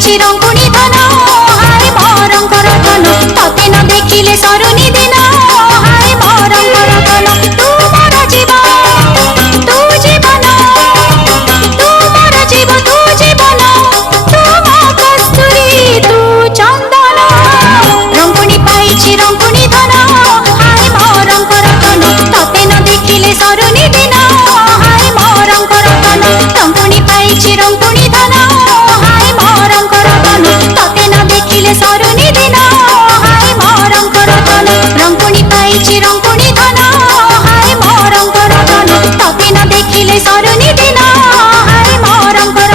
पाइछि रंकुणी धन हाय मोरंकर धन तते न देखिले सरुनी दिन हाय मोरंकर धन तू मोर जीवन तू जीवन तू मोर जीव तू जीवन तू मो कस्तूरी तू चंदन रंकुणी पाइछि रंकुणी धन हाय मोरंकर धन तते न देखिले सरुनी दिन हाय मोरंकर धन रंकुणी पाइछि रंकुणी धन हाय मोरंकर धन तते न देखिले सरुनी दिन हाय मोरंकर धन रंकुणी पाइछि रंकुणी धन हाय मोरंकर धन तते न देखिले सरुनी दिन हाय मोरंकर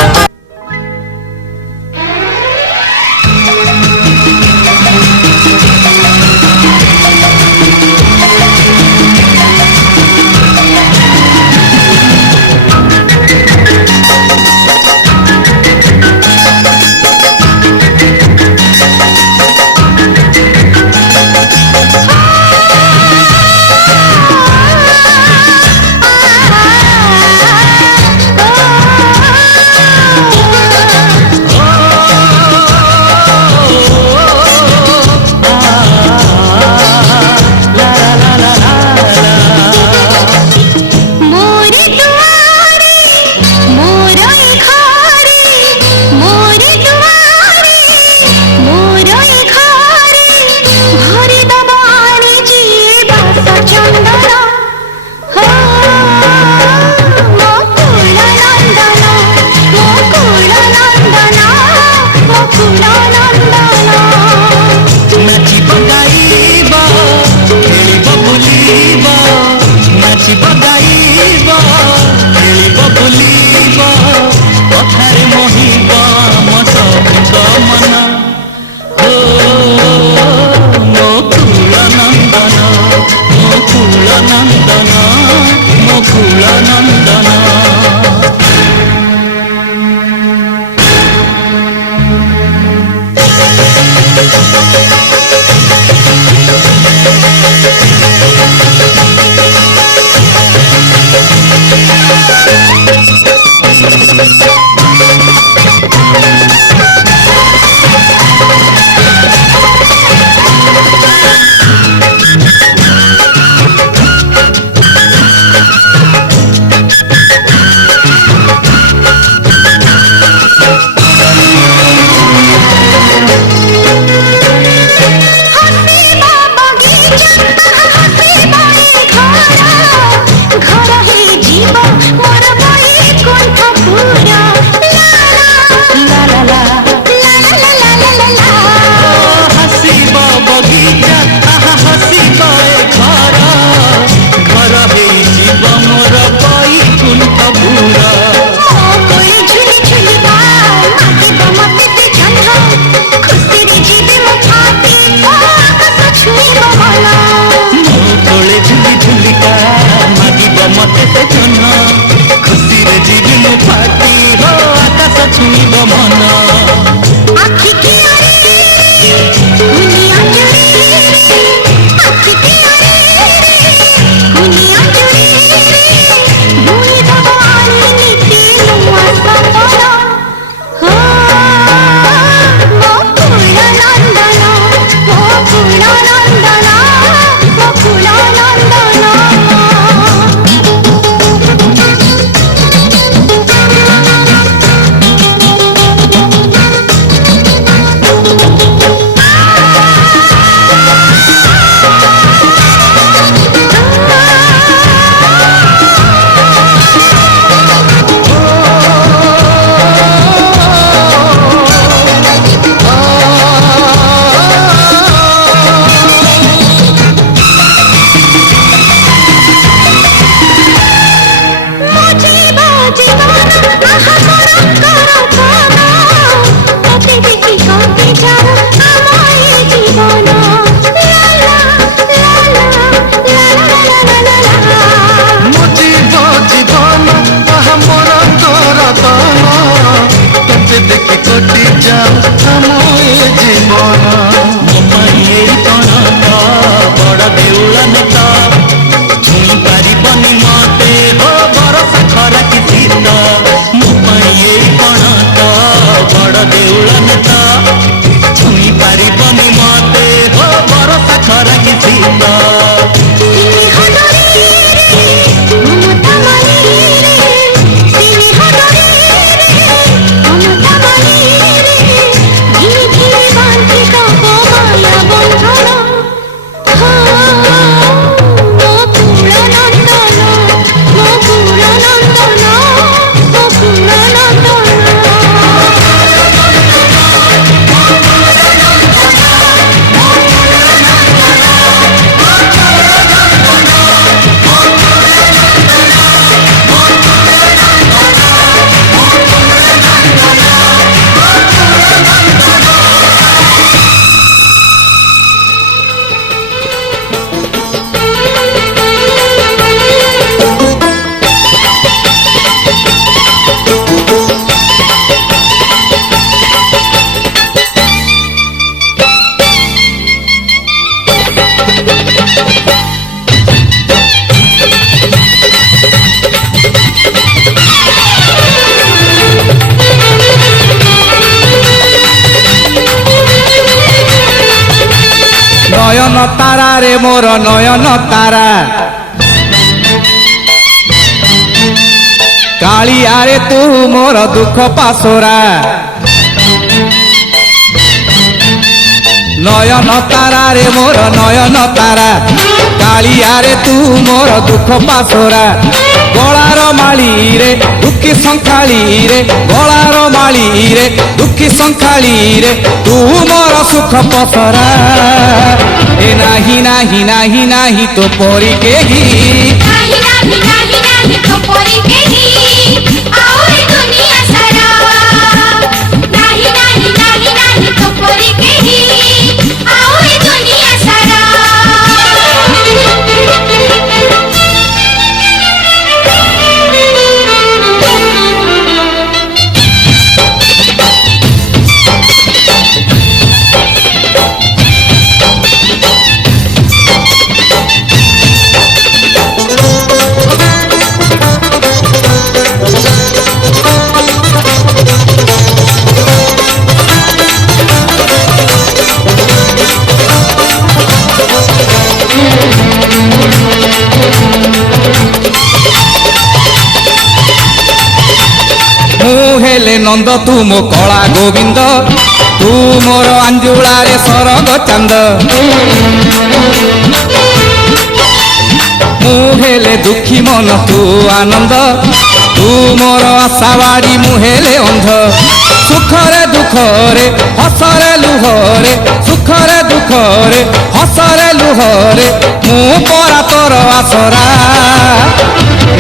धन देउलन নয়ন তারা রে মোর নয়ন তারা কালিয়ারে তু মোর দুঃখ পাশোরা নয়ন তারা রে মোর নয়ন তারা কালিয়ারে তু মোর দুঃখ পাশোরা গলার মাଳି রে দুঃখী সংখাଳି রে গলার মাଳି রে দুঃখী সংখাଳି রে তু মোর সুখ পসরা এ নাহি নাহি নাহি নাহি তো পরি কেহি নাহি নাহি নাহি নাহি তো পরি কেহি আও এ দুনিয়া সারা নাহি নাহি নাহি নাহি তো পরি কেহি আও এ দুনিয়া সারা নন্দ তু মো কলা গোবিন্দ তু মোর আঞ্জুଳାରେ ସରଗ ଚାନ୍ଦ ମୁଁ ହେଲେ ଦୁଃଖୀ ମନ ତୁ ଆନନ୍ଦ ତୁ ମୋର ଆଶାବାଡ଼ି ମୁଁ ହେଲେ ଅନ୍ଧ ସୁଖରେ ଦୁଃଖରେ ହସରେ ଲୁହରେ ସୁଖରେ ଦୁଃଖରେ ହସରେ ଲୁହରେ ମୁଁ ପରା ତୋର ଆସରା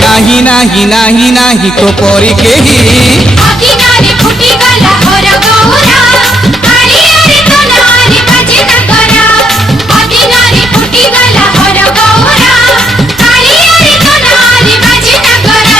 ନାହିଁ ନାହିଁ ନାହିଁ ନାହିଁ ତୋ ପରି କେହି ଅଦିନରେ ଫୁଟିଗଲା ହର ଗୌରା କାଳିଆରେ ତ ନାରେ ବାଜେ ନଗରା ଅଦିନରେ ଫୁଟିଗଲା ହର ଗୌରା କାଳିଆରେ ତ ନାରେ ବାଜେ ନଗରା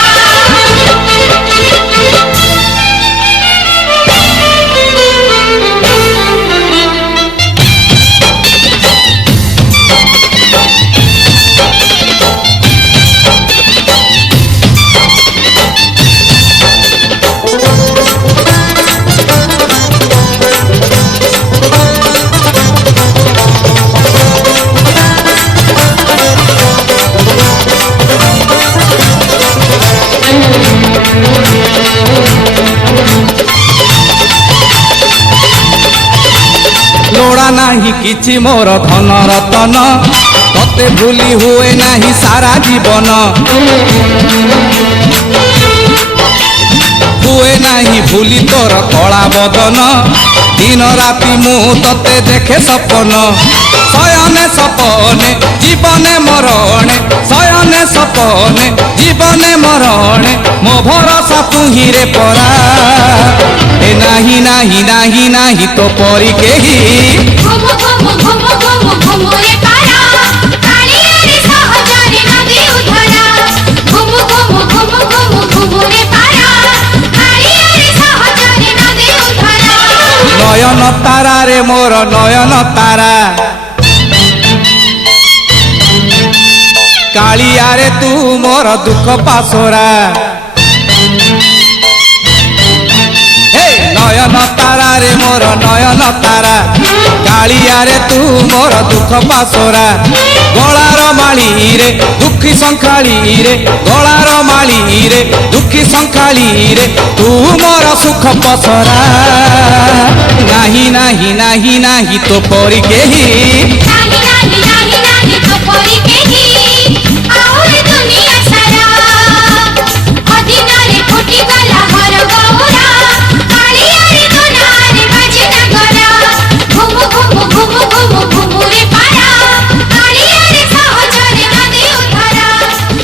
লোড়া নাহি কিছু মোর ধন রতন ততে ভুলি হুয়ে নাহি সারা জীবন হুয়ে নাহি ভুলি তোর কলা বদন দিন রাতি মু ততে দেখে সপন শয়নে সপনে জীবনে মরণে শয়নে সপনে জীবনে মরণে মো ভরসা তুহিরে পরা এ নাহি নাহি নাহি নাহি তো পরি কেহি ঘুমু ঘুমু ঘুমু ঘুমু ঘুমু রে পারা কালিয়ারে সহজরে নদী উধরা ঘুমু ঘুমু ঘুমু ঘুমু ঘুমু রে পারা কালিয়ারে সহজরে নদী উধরা নয়ন তারা রে মোর নয়ন তারা কালিয়ারে তু মোর দুঃখ পাশোরা হে নয়ন তারা রে মোর নয়ন তারা କାଳିଆରେ ତୁ ମୋର ଦୁଃଖ ପାସରା ଗଳାର ମାଳିରେ ଦୁଃଖୀ ସଂଖାଳିରେ ଗଳାର ମାଳିରେ ଦୁଃଖୀ ସଂଖାଳିରେ ତୁ ମୋର ସୁଖ ପସରା ନାହିଁ ନାହିଁ ନାହିଁ ନାହିଁ ତୋ ପରି କେହି ନାହିଁ ନାହିଁ ନାହିଁ ନାହିଁ ତୋ ପରି କେହି ଆଉ ଏ ଦୁନିଆ ସାରା ଅଦିନରେ ଫୁଟିଗଲା ହର ଗୌରା କାଳିଆରେ ତୋ ନାଁରେ ବାଜେ ନଗରା ଘୁମୁ ଘୁମୁ ଘୁମୁ ଘୁମୁ ଘୁମୁରେ ପାରା କାଳିଆରେ ସହଜରେ ନଦୀ ଉଧରା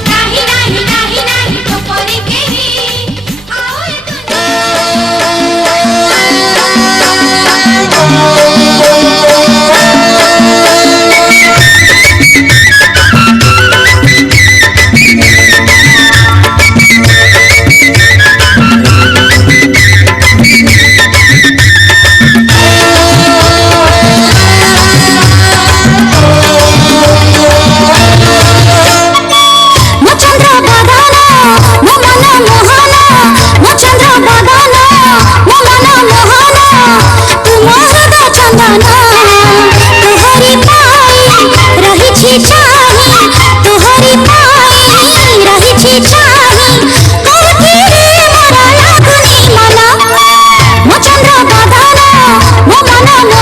ନାହିଁ ନାହିଁ ନାହିଁ ନାହିଁ ତୋ ପରି କେହି ଆଉ ଏ ମୋ ଚନ୍ଦ୍ର ବଦନ ମୋ ମନ ମୋହନ ମୋ ଚନ୍ଦ୍ର ବଦନ ମୋ ମନ ମୋହନ ତୁ ମୋହନ ଚନ୍ଦନ ତୁହରି ପାଇ ରହିଛି ଚାହିଁ ତୁହରି ପାଇ ରହିଛି ଚାହିଁ କୋଉଥିରେ ମୋର ଲାଗୁନି ମନ ମୋ ଚନ୍ଦ୍ର ବଦନ ମୋ ମନ